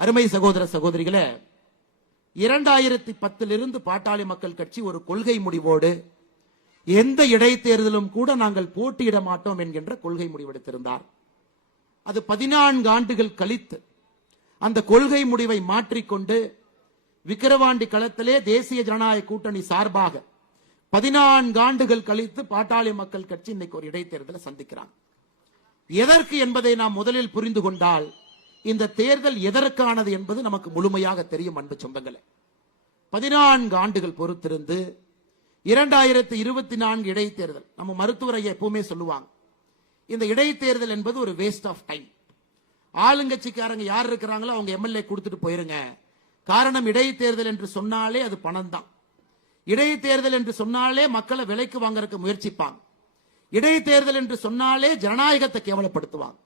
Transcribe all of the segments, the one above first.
அருமை சகோதர சகோதரிகளே, 2010 பாட்டாளி மக்கள் கட்சி ஒரு கொள்கை முடிவோடு எந்த இடைத்தேர்தலும் கூட நாங்கள் போட்டியிட மாட்டோம் என்கின்ற கொள்கை முடிவெடுத்திருந்தார். அது 14 ஆண்டுகள் கழித்து அந்த கொள்கை முடிவை மாற்றிக்கொண்டு விக்கிரவாண்டி களத்திலே தேசிய ஜனநாயக கூட்டணி சார்பாக 14 ஆண்டுகள் கழித்து பாட்டாளி மக்கள் கட்சி இன்னைக்கு ஒரு இடைத்தேர்தலை சந்திக்கிறாங்க. எதற்கு என்பதை நாம் முதலில் புரிந்து கொண்டால் இந்த தேர்தல் எதற்கானது என்பது நமக்கு முழுமையாக தெரியும். அன்பு சொந்தங்களே, 14 ஆண்டுகள் பொறுத்திருந்து 2024 இடைத்தேர்தல், நம்ம மருத்துவரை எப்பவுமே சொல்லுவாங்க, இந்த இடைத்தேர்தல் என்பது ஒரு வேஸ்ட் ஆஃப் டைம். ஆளுங்கட்சிக்காரங்க யார் இருக்கிறாங்களோ அவங்க எம்எல்ஏ கொடுத்துட்டு போயிருங்க. காரணம், இடைத்தேர்தல் என்று சொன்னாலே அது பணம் தான். இடைத்தேர்தல் என்று சொன்னாலே மக்களை விலைக்கு வாங்கறதுக்கு முயற்சிப்பாங்க. இடைத்தேர்தல் என்று சொன்னாலே ஜனநாயகத்தை கேவலப்படுத்துவாங்க.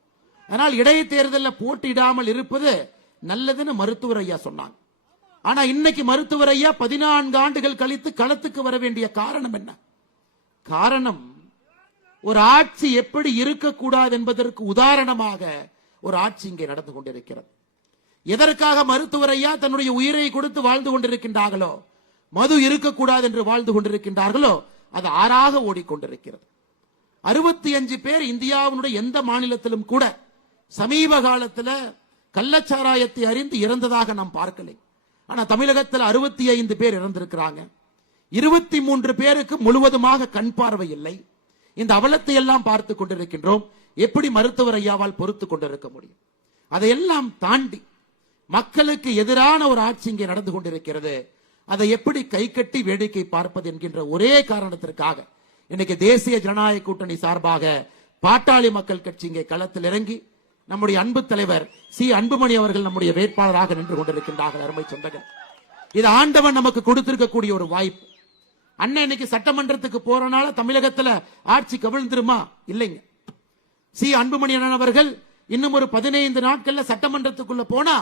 அதனால் இடைத்தேர்தலில் போட்டியிடாமல் இருப்பது நல்லதுன்னு மருத்துவர் ஐயா சொன்னாங்க. ஆனா இன்னைக்கு மருத்துவர் ஐயா 14 ஆண்டுகள் கழித்து களத்துக்கு வர வேண்டிய காரணம் என்ன? காரணம், ஒரு ஆட்சி எப்படி இருக்கக்கூடாது என்பதற்கு உதாரணமாக ஒரு ஆட்சி இங்கே நடந்து கொண்டிருக்கிறது. எதற்காக மருத்துவர் ஐயா தன்னுடைய உயிரை கொடுத்து வாழ்ந்து கொண்டிருக்கின்றார்களோ, மது இருக்கக்கூடாது என்று வாழ்ந்து கொண்டிருக்கின்றார்களோ, அது ஆறாக ஓடிக்கொண்டிருக்கிறது. 65 பேர் இந்தியாவினுடைய எந்த மாநிலத்திலும் கூட சமீப காலத்தில் கள்ளச்சாராயத்தை அறிந்து இறந்ததாக நாம் பார்க்கலை. ஆனா தமிழகத்தில் 65 பேர் இறந்திருக்கிறாங்க. 23 பேருக்கு முழுவதுமாக கண் பார்வை இல்லை. இந்த அவலத்தை எல்லாம் பார்த்து கொண்டிருக்கின்றோம். எப்படி மருத்துவர் ஐயாவால் பொறுத்து கொண்டிருக்க முடியும்? அதையெல்லாம் தாண்டி மக்களுக்கு எதிரான ஒரு ஆட்சி இங்கே நடந்து கொண்டிருக்கிறது. அதை எப்படி கை கட்டி வேடிக்கை பார்ப்பது என்கின்ற ஒரே காரணத்திற்காக இன்னைக்கு தேசிய ஜனநாயக கூட்டணி சார்பாக பாட்டாளி மக்கள் கட்சி இங்கே களத்தில் இறங்கி நம்முடைய அன்பு தலைவர் சி அன்புமணி அவர்கள் நம்முடைய வேட்பாளராக நின்று கொண்டிருக்கின்றார்கள். அருமை சொந்தங்கள், இது ஆண்டவன் நமக்கு கொடுத்திருக்கக்கூடிய ஒரு வாய்ப்பு. அண்ணன் இன்னைக்கு சட்டமன்றத்துக்கு போறனால தமிழகத்துல ஆட்சி கவிழ்ந்துருமா? இல்லைங்க. சி அன்புமணி அண்ணன் அவர்கள் இன்னும் ஒரு 15 நாட்கள்ல சட்டமன்றத்துக்குள்ள போனா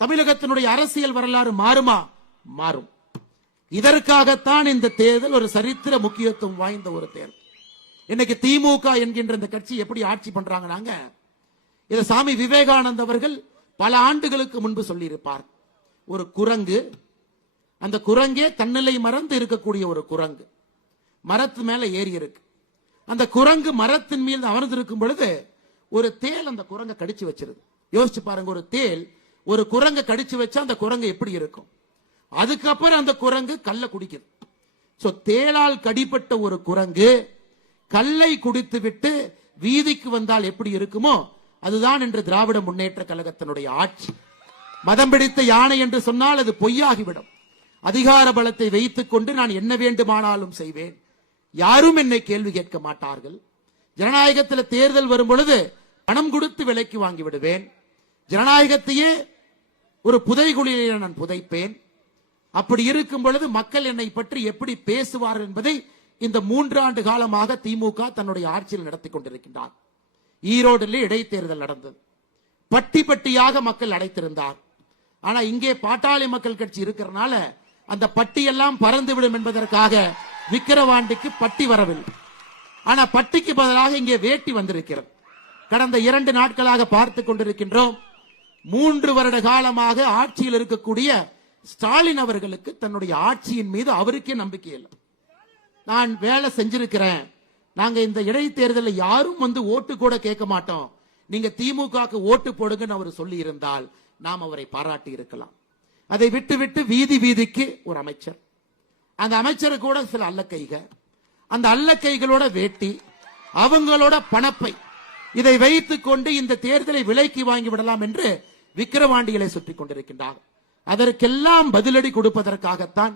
தமிழகத்தினுடைய அரசியல் வரலாறு மாறுமா? மாறும். இதற்காகத்தான் இந்த தேர்தல் ஒரு சரித்திர முக்கியத்துவம் வாய்ந்த ஒரு தேர்தல். இன்னைக்கு திமுக என்கின்ற இந்த கட்சி எப்படி ஆட்சி பண்றாங்க? இதை சாமி விவேகானந்த அவர்கள் பல ஆண்டுகளுக்கு முன்பு சொல்லி இருப்பார். ஒரு குரங்கு, அந்த குரங்கே தன்னிலை மறந்து இருக்கக்கூடிய ஒரு குரங்கு மரத்து மேல ஏறி இருக்கு. அந்த குரங்கு மரத்தின் மீது அமர்ந்திருக்கும் பொழுது ஒரு தேல் அந்த குரங்கை கடிச்சு வச்சிருது. யோசிச்சு பாருங்க, ஒரு தேல் ஒரு குரங்கை கடிச்சு வச்சா அந்த குரங்கு எப்படி இருக்கும்? அதுக்கப்புறம் அந்த குரங்கு கல்லை குடிக்குது. சோ தேளால் கடிப்பட்ட ஒரு குரங்கு கல்லை குடித்து விட்டு வீதிக்கு வந்தால் எப்படி இருக்குமோ அதுதான் இன்று திராவிட முன்னேற்ற கழகத்தினுடைய ஆட்சி. மதம் பிடித்த யானை என்று சொன்னால் அது பொய்யாகிவிடும். அதிகார பலத்தை வைத்துக் கொண்டு நான் என்ன வேண்டுமானாலும் செய்வேன், யாரும் என்னை கேள்வி கேட்க மாட்டார்கள். ஜனநாயகத்தில் தேர்தல் வரும் பொழுது பணம் கொடுத்து விலைக்கு வாங்கி விடுவேன். ஜனநாயகத்தையே ஒரு புதைகுழியிலே நான் புதைப்பேன். அப்படி இருக்கும் பொழுது மக்கள் என்னை பற்றி எப்படி பேசுவார்கள் என்பதை இந்த 3 ஆண்டு காலமாக திமுக தன்னுடைய ஆட்சியில் நடத்தி கொண்டிருக்கின்றார். ஈரோடில் இடைத்தேர்தல் நடந்தது. பட்டி பட்டியாக மக்கள் அடைத்திருந்தார். ஆனா இங்கே பாட்டாளி மக்கள் கட்சி இருக்கிறனால அந்த பட்டியெல்லாம் பறந்துவிடும் என்பதற்காக விக்கிரவாண்டிக்கு பட்டி வரவில்லை. ஆனா பட்டிக்கு பதிலாக இங்கே வேட்டி வந்திருக்கிறது. கடந்த 2 நாட்களாக பார்த்து கொண்டிருக்கின்றோம். 3 வருட காலமாக ஆட்சியில் இருக்கக்கூடிய ஸ்டாலின் அவர்களுக்கு தன்னுடைய ஆட்சியின் மீது அவருக்கே நம்பிக்கை இல்லை. நான் வேலை செஞ்சிருக்கிறேன், நாங்க இந்த இடைத்தேர்தலில் யாரும் வந்து ஓட்டு கூட கேட்க மாட்டோம், நீங்க திமுக ஓட்டு போடுங்கன்னு அவர் சொல்லி இருந்தால் நாம் அவரை பாராட்டி இருக்கலாம். அதை விட்டு விட்டு வீதி வீதிக்கு ஒரு அமைச்சர், அந்த அமைச்சர் கூட சில அல்லக்கைக, அந்த அல்லக்கைகளோட வேட்டி, அவங்களோட பணப்பை, இதை வைத்துக் கொண்டு இந்த தேர்தலை விலைக்கு வாங்கி விடலாம் என்று விக்கிரவாண்டிகளை சுற்றி கொண்டிருக்கின்றார். அதற்கெல்லாம் பதிலடி கொடுப்பதற்காகத்தான்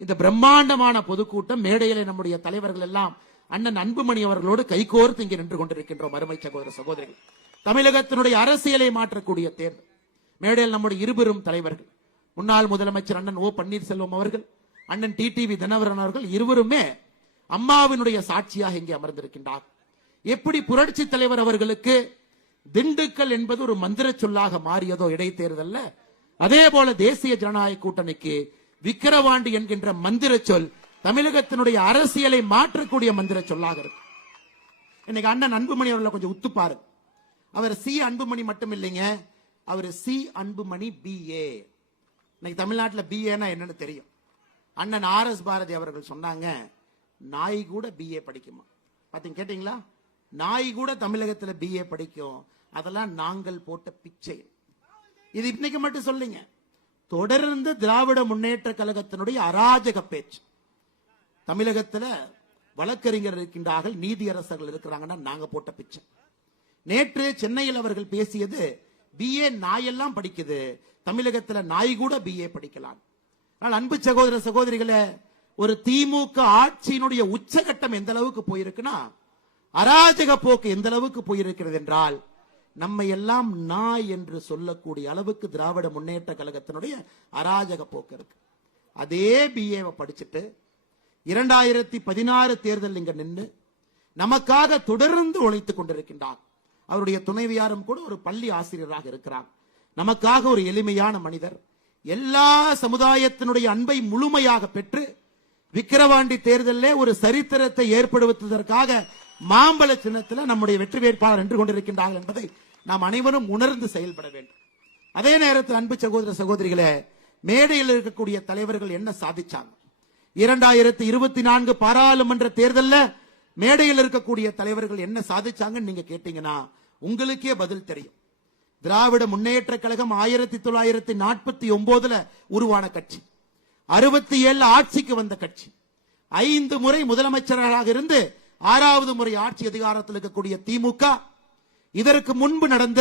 இந்த பிரம்மாண்டமான பொதுக்கூட்டம். மேடையிலே நம்முடைய தலைவர்கள் எல்லாம் அண்ணன் அன்புமணி அவர்களோடு கைகோர்த்து இங்கே நின்று கொண்டிருக்கின்றோம். அருமை சகோதர சகோதரிகள், தமிழகத்தினுடைய அரசியலை மாற்றக்கூடிய தேர்தல். மேடையில் நம்முடைய இருவரும் தலைவர்கள், முன்னாள் முதலமைச்சர் அண்ணன் ஓ பன்னீர்செல்வம் அவர்கள், அண்ணன் டிடிவி தினகரன் அவர்கள், இருவருமே அம்மாவினுடைய சாட்சியாக இங்கே அமர்ந்திருக்கின்றார். எப்படி புரட்சி தலைவர் அவர்களுக்கு திண்டுக்கல் என்பது ஒரு மந்திர சொல்லாக மாறியதோ இடைத்தேர்தல்ல, அதே போல தேசிய ஜனநாயக கூட்டணிக்கு விக்கிரவாண்டி என்கின்ற மந்திர சொல் தமிழகத்தினுடைய அரசியலை மாற்றக்கூடிய மந்திர சொல்லாக இருக்கு. இன்னைக்கு அண்ணன் அன்புமணி அவர்களை கொஞ்சம் உத்துப்பாரு. அவர் சி அன்புமணி மட்டும் இல்லைங்க, அவர் சி அன்புமணி BA. இன்னைக்கு தமிழ்நாட்டில் BAனா என்னன்னு தெரியும். அண்ணன் RS பாரதி அவர்கள் சொன்னாங்க, நாய் கூட BA படிக்குமா. பாத்தீங்க, கேட்டீங்களா? நாய் கூட தமிழகத்தில் BA படிக்கும். அதெல்லாம் நாங்கள் போட்ட பிச்சை. இது இன்னைக்கு மட்டும் சொல்லுங்க, தொடர்ந்து திராவிட முன்னேற்ற கழகத்தினுடைய அராஜக பேச்சு. தமிழகத்தில் வழக்கறிஞர் இருக்கின்றார்கள், நீதியரசர்கள் இருக்கிறாங்கன்னா நாங்க போட்ட பிச்சை. நேற்று சென்னையில் அவர்கள் பேசியது, BA நாயெல்லாம் படிக்குது, தமிழகத்தில் நாய் கூட BA படிக்கலாம். ஆனால் அன்பு சகோதர சகோதரிகளே, ஒரு திமுக ஆட்சியினுடைய உச்சகட்டம் எந்த அளவுக்கு போயிருக்குன்னா, அராஜக போக்கு எந்த அளவுக்கு போயிருக்கிறது என்றால், நம்மை எல்லாம் நாய் என்று சொல்லக்கூடிய அளவுக்கு திராவிட முன்னேற்ற கழகத்தினுடைய அராஜக போக்கு இருக்கு. அதே BA படிச்சுட்டு 2016 தேர்தல் இங்க நின்று நமக்காக தொடர்ந்து உழைத்துக் கொண்டிருக்கின்றார். அவருடைய துணைவியாரும் கூட ஒரு பள்ளி ஆசிரியராக இருக்கிறார். நமக்காக ஒரு எளிமையான மனிதர். எல்லா சமுதாயத்தினுடைய அன்பை முழுமையாக பெற்று விக்கிரவாண்டி தேர்தலிலே ஒரு சரித்திரத்தை ஏற்படுத்துவதற்காக மாம்பழ சின்னத்தில் நம்முடைய வெற்றி வேட்பாளர் நின்று கொண்டிருக்கின்றார்கள் என்பதை நாம் அனைவரும் உணர்ந்து செயல்பட வேண்டும். அதே நேரத்தில் அன்பு சகோதர சகோதரிகளே, மேடையில் இருக்கக்கூடிய தலைவர்கள் என்ன சாதிச்சாங்க? 2024 பாராளுமன்ற தேர்தலில் மேடையில் இருக்கக்கூடிய தலைவர்கள் என்ன சாதிச்சாங்கன்னு நீங்க கேட்டீங்கன்னா உங்களுக்கே பதில் தெரியும். திராவிட முன்னேற்ற கழகம் 1949 உருவான கட்சி, 67 ஆட்சிக்கு வந்த கட்சி, 5 முறை முதலமைச்சராக இருந்து 6வது முறை ஆட்சி அதிகாரத்தில் இருக்கக்கூடிய திமுக, இதற்கு முன்பு நடந்த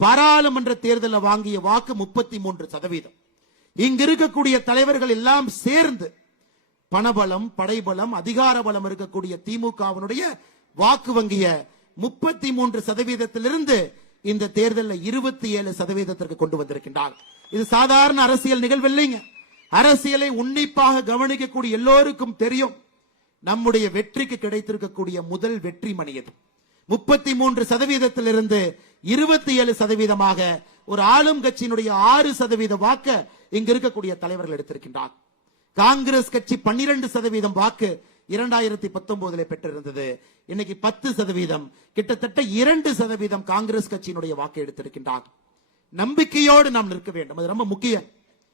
பாராளுமன்ற தேர்தலில் வாங்கிய வாக்கு 33%. இங்கு இருக்கக்கூடிய தலைவர்கள் எல்லாம் சேர்ந்து பணபலம், படைபலம், அதிகார பலம் இருக்கக்கூடிய திமுகவினுடைய வாக்கு வங்கிய 33%இருந்து இந்த தேர்தலில் 27% கொண்டு வந்திருக்கின்றார். இது சாதாரண அரசியல் நிகழ்வு இல்லைங்க. அரசியலை உன்னிப்பாக கவனிக்கக்கூடிய எல்லோருக்கும் தெரியும், நம்முடைய வெற்றிக்கு கிடைத்திருக்கக்கூடிய முதல் வெற்றி மணி இது. 33%இருந்து 27%, ஒரு ஆளும் கட்சியினுடைய 6% வாக்க இங்க இருக்கக்கூடிய தலைவர்கள் எடுத்திருக்கின்றார். காங்கிரஸ் கட்சி 12% வாக்கு 2019 பெற்றிருந்தது. இன்னைக்கு 10%, கிட்டத்தட்ட 2% காங்கிரஸ் கட்சியினுடைய வாக்கு எடுத்திருக்கின்றார். நம்பிக்கையோடு நாம் நிற்க வேண்டும், அது ரொம்ப முக்கியம்.